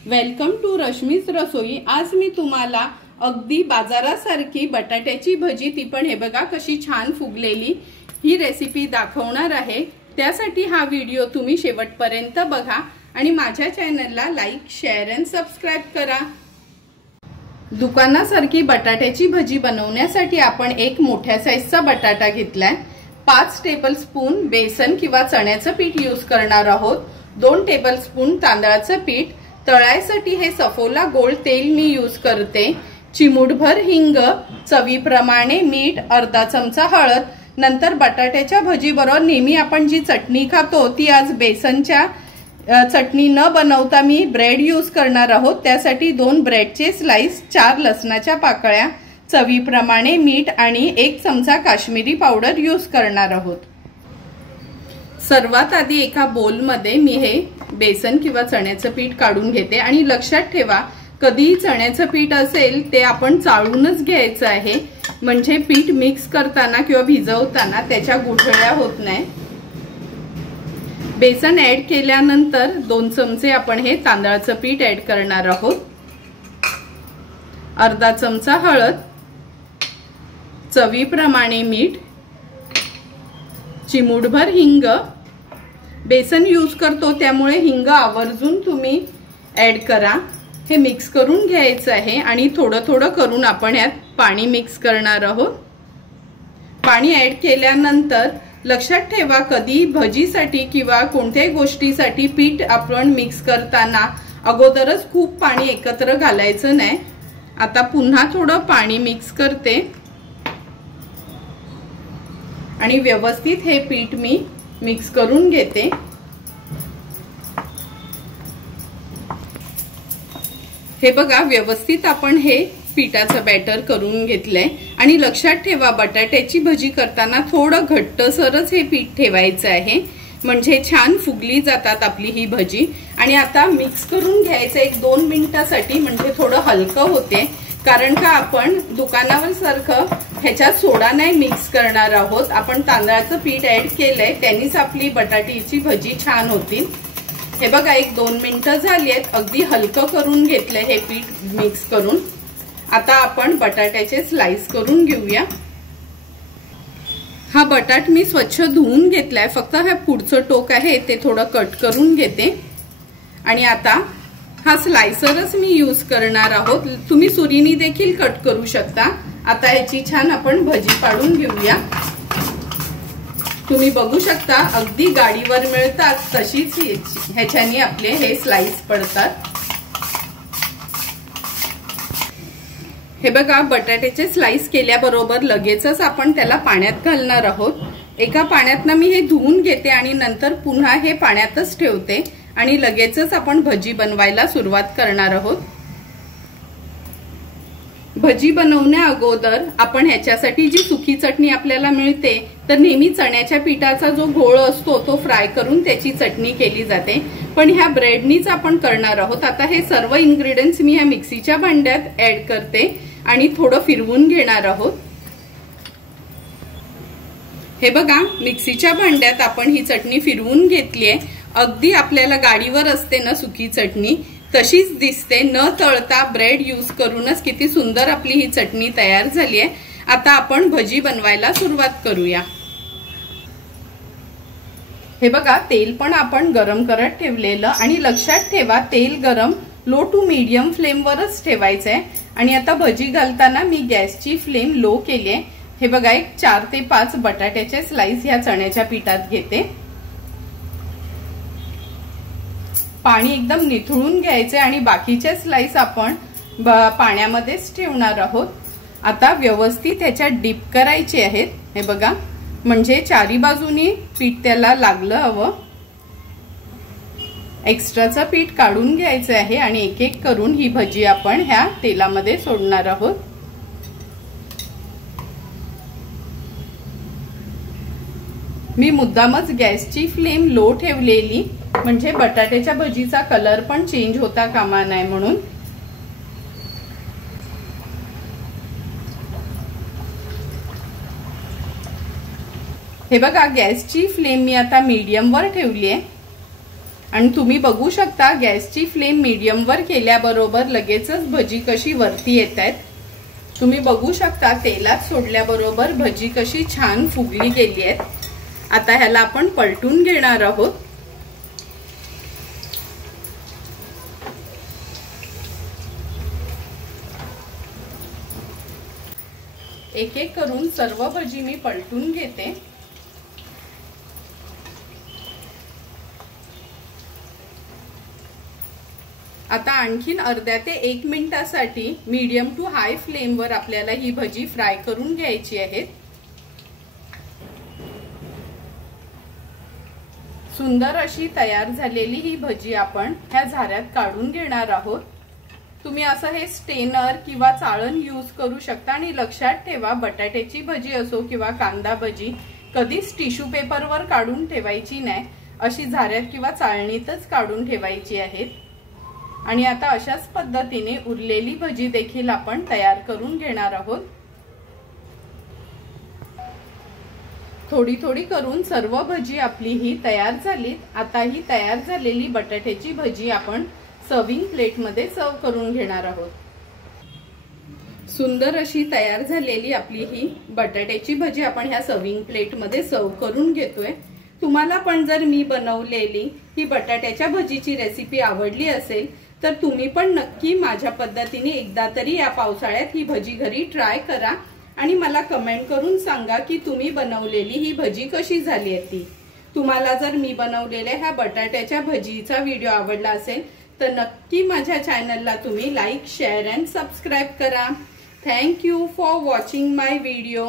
Welcome to Rashmi's रसोई। आज मी तुम्हाला अगदी बाजारासारखी बटाट्याची भजी, ती पण हे बघा कशी छान फुगलेली, ही रेसिपी दाखवणार आहे। त्यासाठी हा व्हिडिओ तुम्ही शेवटपर्यंत बघा आणि माझ्या चॅनलला लाईक, शेअर आणि सबस्क्राइब करा। दुकानासारखी बटाट्याची भजी बनवण्यासाठी आपण एक मोठ्या साईजचा बटाटा घेतलाय। 5 टेबलस्पून बेसन किंवा चण्याचं पीठ यूज करणार आहोत। 2 टेबलस्पून तांदळाचं पीठ, तळायसाठी हे सफोला गोल्ड तेल मी यूज करते। चिमूटभर हिंग, चवीप्रमाणे मीठ, अर्धा चमचा हळद। नंतर बटाट्याच्या भजी बरोबर नेहमी आपण जी चटणी खातो ती आज बेसनच्या चटणी न बनवता मी ब्रेड यूज करणार आहोत। त्यासाठी 2 ब्रेडचे स्लाइस, 4 लसणाच्या पाकळ्या, चवीप्रमाणे मीठ आणि 1 चमचा काश्मीरी पावडर यूज करणार आहोत। सर्वात आधी एका बोल मध्ये मी हे बेसन किंवा चण्याचं पीठ काढून घेते आणि लक्षात ठेवा, कधी चण्याचं पीठ असेल ते आपण चाळूनच घ्यायचं आहे, म्हणजे पीठ मिक्स करताना किंवा भिजवताना त्याच्या गुठळ्या होत नाही। बेसन ऍड केल्यानंतर 2 चमचे आपण हे तांदळाचं पीठ ऍड करणार आहोत। अर्धा चमचा हळद, चवीप्रमाणे मीठ, चिमूटभर हिंग। बेसन यूज करतो त्यामुळे हिंग आवर्जून तुम्ही ऍड करा। हे मिक्स करून घ्यायचं आहे आणि थोडं थोडं करून आपण यात पाणी मिक्स करणार आहोत। पाणी ऍड केल्यानंतर लक्षात ठेवा, कधी भजीसाठी किंवा कोणत्याही गोष्टीसाठी पीठ आपण मिक्स करताना अगोदरच खूप पाणी एकत्र घालायचं नाही। आता पुन्हा थोडं पाणी मिक्स करते आणि व्यवस्थित हे पीठ मी मिक्स करून घेते। हे बघा, व्यवस्थित आपण हे पिठाचं बॅटर करून घेतलंय आणि लक्षात ठेवा, बटाट्याची भजी करताना थोडं घट्टसरच हे पीठ ठेवायचं आहे, म्हणजे छान फुगली जातात आपली ही भजी। आणि आता मिक्स करून घ्यायचं 1-2 मिनिटासाठी, म्हणजे थोडं हलकं होते, कारण का आपण दुकानावर सारखं ह्याच्यात सोडा नाही मिक्स करणार आहोत। आपण तांदळाचं पीठ ऍड केलंय, त्यांनीच आपली बटाट्याची भजी छान होती। हे बघा, 1-2 मिनिटं झाली आहेत, अगदी हलकं करून घेतलंय हे पीठ मिक्स करून। आता आपण बटाट्याचे स्लाइस करून घेऊया। हा बटाट मी स्वच्छ धुवून घेतलाय, फक्त हे पुढचं टोक आहे ते थोडं कट करून घेते। आणि आता हा स्लाइसरच मी यूज करणार आहोत, तुम्ही सुरीने देखील कट करू शकता। आता याची छान आपण भजी पाडून घेऊया। तुम्ही बघू शकता, अगदी गाडीवर मिळतात तशीच ह्याच्यानी आपले हे स्लाइस पडतात। हे बघा, बटाट्याचे स्लाइस केल्याबरोबर लगेचच आपण त्याला पाण्यात घालणार आहोत। एका पाण्यातनं मी हे धुवून घेते आणि नंतर पुन्हा हे पाण्यातच ठेवते आणि लगेचच आपण भजी बनवायला सुरुवात करणार आहोत। भजी बनवण्या अगोदर आपण ह्याच्यासाठी जी सुकी चटणी आपल्याला मिळते, तर नेहमी चण्याच्या पिठाचा जो घोळ असतो तो फ्राय करून त्याची चटणी केली जाते, पण ह्या ब्रेडनीच आपण करणार आहोत। आता हे सर्व इन्ग्रेडियंट्स मी ह्या मिक्सीच्या भांड्यात ऍड करते आणि थोडं फिरवून घेणार आहोत। हे बघा, मिक्सीच्या भांड्यात आपण ही चटणी फिरवून घेतलीये। अगदी आपल्याला गाडीवर असते ना सुकी चटणी, तशीच दिसते। न तळता ब्रेड यूज करूनच किती सुंदर आपली ही चटणी तयार झाली आहे। आता आपण भजी बनवायला सुरुवात करूया। हे बघा, तेल पण आपण गरम करत ठेवलेलं आणि लक्षात ठेवा, तेल गरम लो टू मीडियम फ्लेम वरच ठेवायचंय। आणि आता भजी घालताना मी गॅसची फ्लेम लो केली आहे। हे बघा, एक 4 ते 5 बटाट्याचे स्लाइस ह्या चण्याच्या पिठात घेते। पाणी एकदम निथळून घ्यायचे आणि बाकीचे स्लाइस आपण पाण्यामध्येच ठेवणार आहोत। आता व्यवस्थित ह्याच्यात डिप करायचे आहेत। हे बघा, म्हणजे चारी बाजूनी पीठ त्याला लागलं हवं। एक्स्ट्राचं पीठ काढून घ्यायचं आहे आणि एक एक करून ही भजी आपण ह्या तेलामध्ये सोडणार आहोत। मी मुद्दामच गॅसची फ्लेम लो ठेवलेली, म्हणजे बटाट्याच्या भजीचा कलर पण चेंज होता कामा नये म्हणून। हे बघा, गॅसची फ्लेम मी आता मीडियम वर ठेवली आहे। आणि तुम्ही बघू शकता गॅसची फ्लेम मीडियम वर केल्याबरोबर लगेचच भजी कशी वरती येत आहेत। तुम्ही बघू शकता तेलात सोडल्याबरोबर भजी कशी छान फुगली गेली आहेत। आता ह्याला आपण पलटून घेणार आहोत। एक एक करून सर्व भजी मी पलटून घेते। आता आणखीन अर्ध्या ते 1 मिनिटासाठी मीडियम टू हाय फ्लेम वर आपल्याला ही भजी फ्राय करून घ्यायची आहे। सुंदर अशी तयार झालेली ही भजी आपण ह्या झाऱ्यात काढून घेणार आहोत। तुम्ही असं हे स्टेनर किंवा चाळण यूज करू शकता आणि लक्षात ठेवा बटाट्याची भजी असो किंवा कांदा भजी कधीच टिश्यू पेपरवर काढून ठेवायची नाही, अशी झाऱ्यात किंवा चाळणीतच काढून ठेवायची आहे। आणि आता अशाच पद्धतीने उरलेली भजी देखील आपण तयार करून घेणार आहोत। थोडी थोडी करून सर्व भजी आपली ही तयार झाली। आता ही तयार झालेली बटाट्याची भजी आपण सर्विंग प्लेट मध्ये सर्व करून घेणार आहोत। सुंदर अशी तयार झालेली आपली ही बटाट्याची भजी आपण ह्या सर्विंग प्लेट मध्ये सर्व करून घेतोय। तुम्हाला पण जर मी बनवलेली ही बटाट्याच्या भजीची रेसिपी आवडली असेल तर तुम्ही पण नक्की माझ्या पद्धतीने एकदा तरी या पावसाळ्यात ही भजी घरी ट्राय करा आणि मला कमेंट करून सांगा की तुम्ही बनवलेली ही भजी कशी झाली आहे ती। तुम्हाला जर मी बनवलेल्या ह्या बटाट्याच्या भजीचा व्हिडिओ आवडला असेल तर नक्की माझ्या चॅनलला तुम्ही लाईक, शेअर अँड सबस्क्राइब करा। Thank you for watching my video.